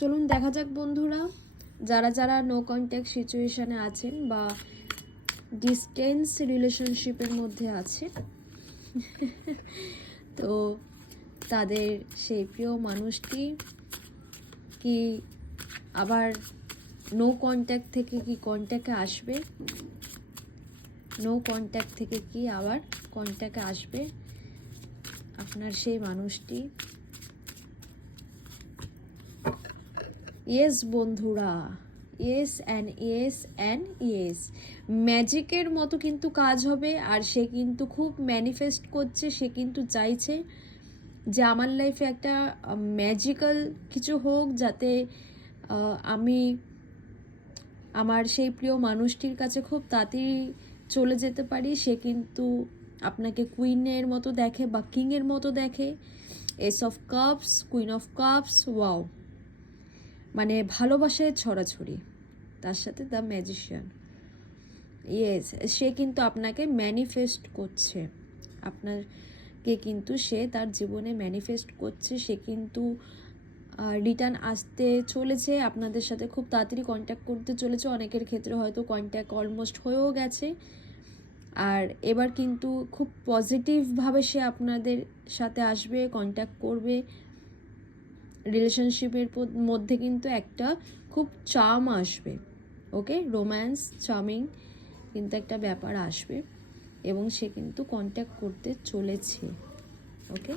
চলুন দেখা যাক বন্ধুরা, যারা যারা নো কন্ট্যাক্ট সিচুয়েশানে আছেন বা ডিস্টেন্স রিলেশনশিপের মধ্যে আছে, তো তাদের সেই প্রিয় মানুষটি কি আবার নো কন্ট্যাক্ট থেকে কি কন্ট্যাক্টে আসবে, নো কন্ট্যাক্ট থেকে কি আবার কন্ট্যাক্টে আসবে আপনার সেই মানুষটি। ইয়েস বন্ধুরা, yes and yes and yes, ম্যাজিকের মতো কিন্তু কাজ হবে। আর সে কিন্তু খুব ম্যানিফেস্ট করছে, সে কিন্তু চাইছে যে আমার লাইফে একটা ম্যাজিক্যাল কিছু হোক, যাতে আমি আমার সেই প্রিয় মানুষটির কাছে খুব তাড়াতাড়ি চলে যেতে পারি। সে কিন্তু আপনাকে কুইনের মতো দেখে বা কিংয়ের মতো দেখে। S of cups, queen of cups, wow, মানে ভালোবাসায় ছড়াছড়ি, তার সাথে দ্য ম্যাজিশিয়ান। ইয়েস, সে কিন্তু আপনাকে ম্যানিফেস্ট করছে, আপনাকে কিন্তু সে তার জীবনে ম্যানিফেস্ট করছে। সে কিন্তু রিটার্ন আসতে চলেছে, আপনাদের সাথে খুব তাড়াতাড়ি কন্ট্যাক্ট করতে চলেছে। অনেকের ক্ষেত্রে হয়তো কন্ট্যাক্ট অলমোস্ট হয়েও গেছে। আর এবার কিন্তু খুব পজিটিভভাবে সে আপনাদের সাথে আসবে, কন্ট্যাক্ট করবে। রিলেশনশিপের মধ্যে কিন্তু একটা খুব চার্ম আসবে, ওকে, রোম্যান্স, চার্মিং কিন্তু একটা ব্যাপার আসবে এবং সে কিন্তু কন্ট্যাক্ট করতে চলেছে, ওকে।